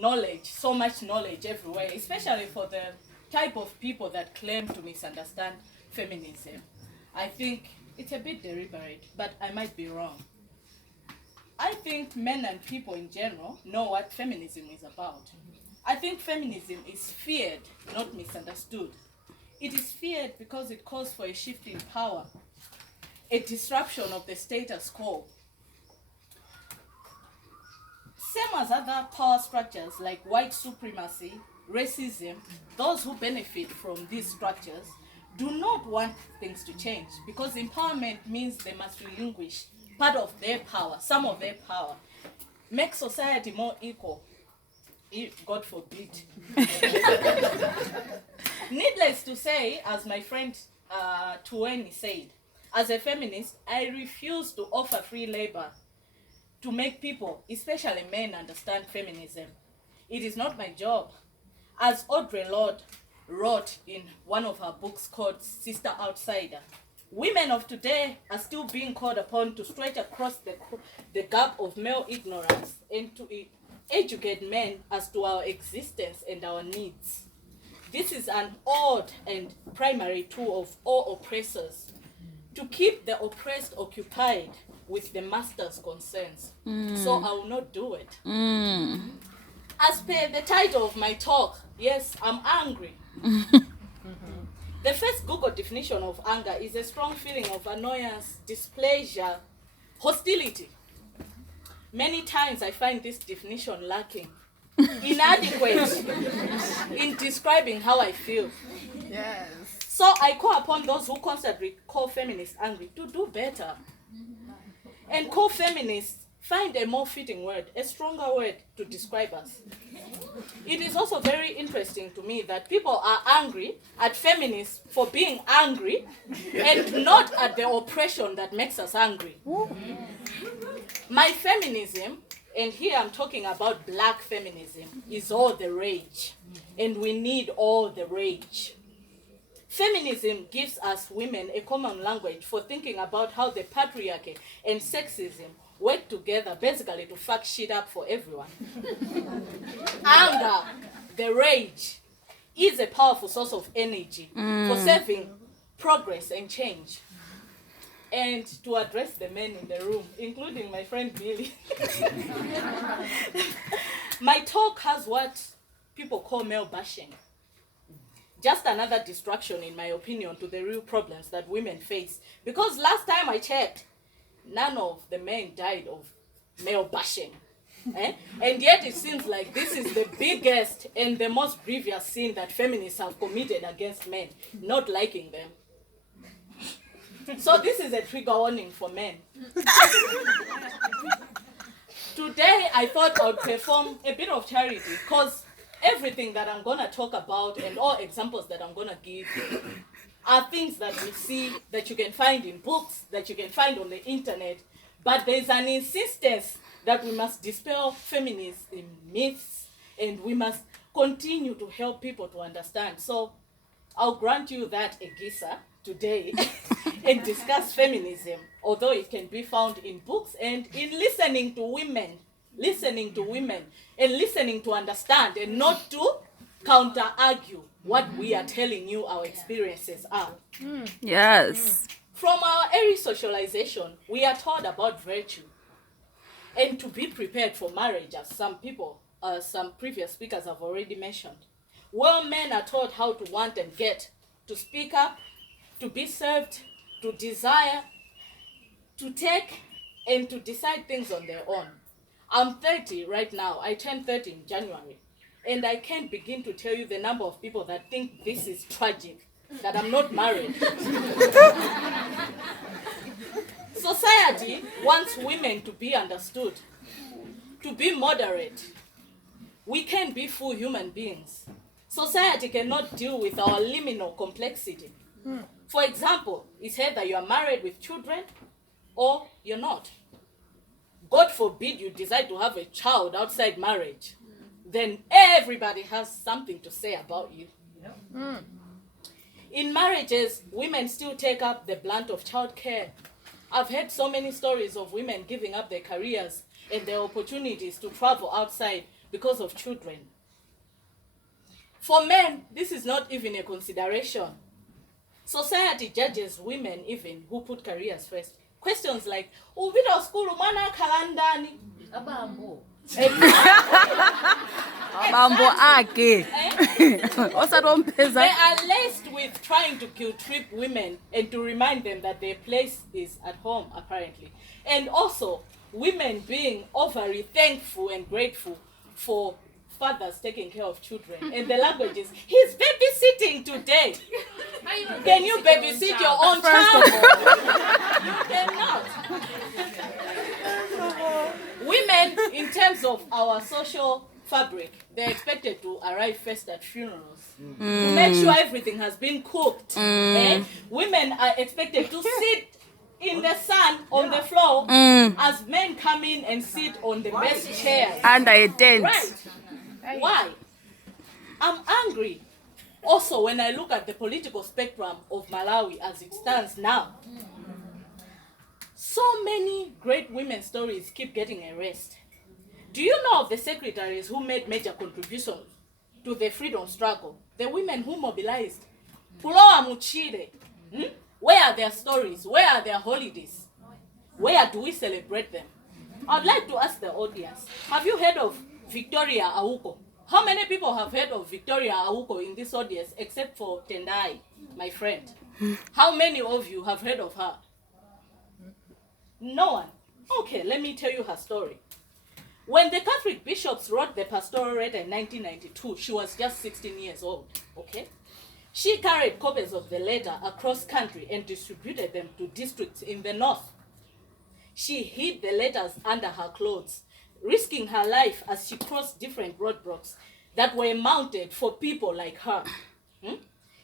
knowledge, so much knowledge everywhere, especially for the type of people that claim to misunderstand feminism. I think it's a bit deliberate, but I might be wrong. I think men and people in general know what feminism is about. I think feminism is feared, not misunderstood. It is feared because it calls for a shift in power, a disruption of the status quo. Same as other power structures like white supremacy, racism, those who benefit from these structures do not want things to change because empowerment means they must relinquish part of their power, some of their power, make society more equal. God forbid. Needless to say, as my friend Tuweni said, as a feminist, I refuse to offer free labor to make people, especially men, understand feminism. It is not my job. As Audre Lorde wrote in one of her books called Sister Outsider, women of today are still being called upon to stretch across the gap of male ignorance and to educate men as to our existence and our needs. This is an odd and primary tool of all oppressors to keep the oppressed occupied with the master's concerns. So I will not do it. As per the title of my talk, yes, I'm angry. The first Google definition of anger is a strong feeling of annoyance, displeasure, hostility. Many times I find this definition lacking, inadequate in describing how I feel. Yes. So I call upon those who constantly call feminists angry to do better. And call feminists, find a more fitting word, a stronger word to describe us. It is also very interesting to me that people are angry at feminists for being angry and not at the oppression that makes us angry. My feminism, and here I'm talking about black feminism, is all the rage. And we need all the rage. Feminism gives us women a common language for thinking about how the patriarchy and sexism work together basically to fuck shit up for everyone. Anger, the rage, is a powerful source of energy for serving progress and change. And to address the men in the room, including my friend Billy, my talk has what people call male bashing. Just another distraction, in my opinion, to the real problems that women face. Because last time I checked, none of the men died of male bashing. And yet it seems like this is the biggest and the most grievous sin that feminists have committed against men, not liking them. So this is a trigger warning for men. Today I thought I would perform a bit of charity because everything that I'm going to talk about and all examples that I'm going to give are things that we see, that you can find in books, that you can find on the internet. But there's an insistence that we must dispel feminism myths and we must continue to help people to understand. So I'll grant you that, Egisa, today and discuss feminism, although it can be found in books and in listening to women and listening to understand and not to counter-argue what we are telling you our experiences are. Yes. From our early socialization, we are taught about virtue and to be prepared for marriage, as some previous speakers have already mentioned. Well, men are taught how to want and get, to speak up, to be served, to desire, to take, and to decide things on their own. I'm 30 right now. I turned 30 in January. And I can't begin to tell you the number of people that think this is tragic, that I'm not married. Society wants women to be understood, to be moderate. We can be full human beings. Society cannot deal with our liminal complexity. For example, it's either you are married with children or you're not. God forbid you decide to have a child outside marriage. Then everybody has something to say about you. In marriages, women still take up the brunt of childcare. I've heard so many stories of women giving up their careers and their opportunities to travel outside because of children. For men, this is not even a consideration. Society judges women even who put careers first. Questions like, "Ubita school mwana kalandani?" Abambo. Abambo ake. They are laced with trying to guilt-trip women and to remind them that their place is at home, apparently. And also, women being overly thankful and grateful for fathers taking care of children. And the language is, "He's babysitting today." Can you babysit your own child? You cannot. Women, in terms of our social fabric, they're expected to arrive first at funerals to make sure everything has been cooked. Women are expected to sit in the sun on the floor as men come in and sit on the best chairs. Under a tent. Right. Why? I'm angry. Also, when I look at the political spectrum of Malawi as it stands now, so many great women's stories keep getting erased. Do you know of the secretaries who made major contributions to the freedom struggle? The women who mobilized? Pulowa Muchire. Where are their stories? Where are their holidays? Where do we celebrate them? I'd like to ask the audience, have you heard of Victoria Auko? How many people have heard of Victoria Auko in this audience except for Tendai, my friend? How many of you have heard of her? No one. Okay, let me tell you her story. When the Catholic bishops wrote the pastoral letter in 1992, she was just 16 years old, okay? She carried copies of the letter across country and distributed them to districts in the north. She hid the letters under her clothes, risking her life as she crossed different roadblocks that were mounted for people like her.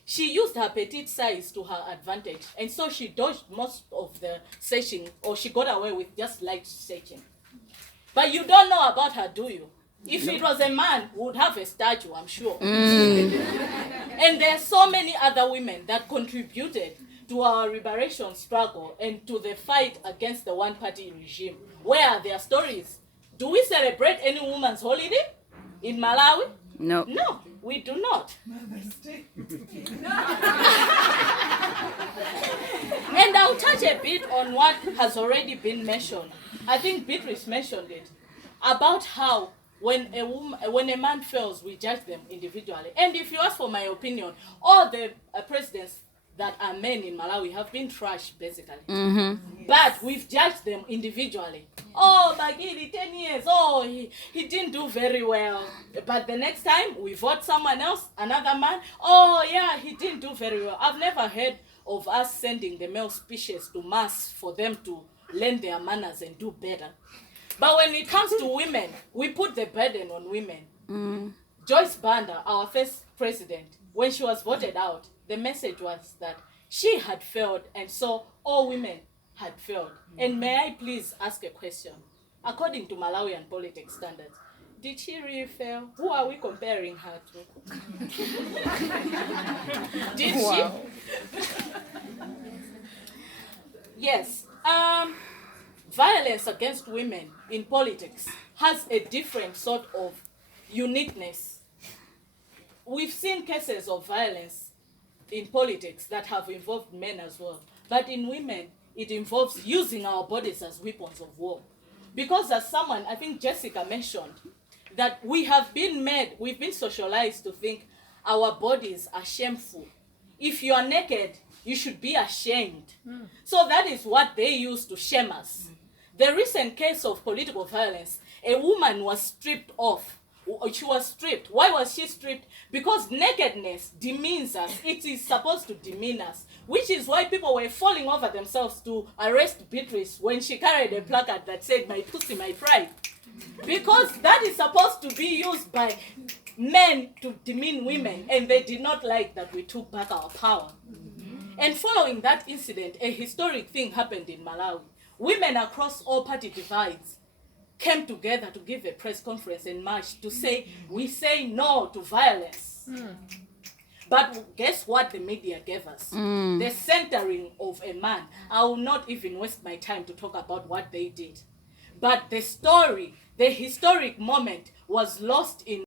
She used her petite size to her advantage, and so she dodged most of the searching, or she got away with just light searching. But you don't know about her, do you? If it was a man, we would have a statue, I'm sure. And there are so many other women that contributed to our liberation struggle and to the fight against the one-party regime. Where are their stories? Do we celebrate any woman's holiday in Malawi? No. No, we do not. And I'll touch a bit on what has already been mentioned. I think Beatrice mentioned it, about how when a man fails, we judge them individually. And if you ask for my opinion, all the presidents that are men in Malawi have been trashed, basically. But we've judged them individually. Oh, Magidi, 10 years. Oh, he didn't do very well. But the next time we vote someone else, another man. Oh, yeah, he didn't do very well. I've never heard of us sending the male species to mass for them to learn their manners and do better. But when it comes to women, we put the burden on women. Joyce Banda, our first president, when she was voted out, the message was that she had failed, and so all women had failed. And may I please ask a question? According to Malawian politics standards, did she really fail? Who are we comparing her to? Did she? Yes. Violence against women in politics has a different sort of uniqueness. We've seen cases of violence in politics that have involved men as well. But in women, it involves using our bodies as weapons of war. Because as someone, I think Jessica mentioned, that we've been socialized to think our bodies are shameful. If you are naked, you should be ashamed. So that is what they use to shame us. The recent case of political violence, a woman was stripped off. She was stripped. Why was she stripped? Because nakedness demeans us. It is supposed to demean us, which is why people were falling over themselves to arrest Beatrice when she carried a placard that said, "My pussy, my pride." Because that is supposed to be used by men to demean women, and they did not like that we took back our power. And following that incident, a historic thing happened in Malawi. Women across all party divides came together to give a press conference in March to say, we say no to violence. But guess what the media gave us? The centering of a man. I will not even waste my time to talk about what they did. But the story the historic moment was lost in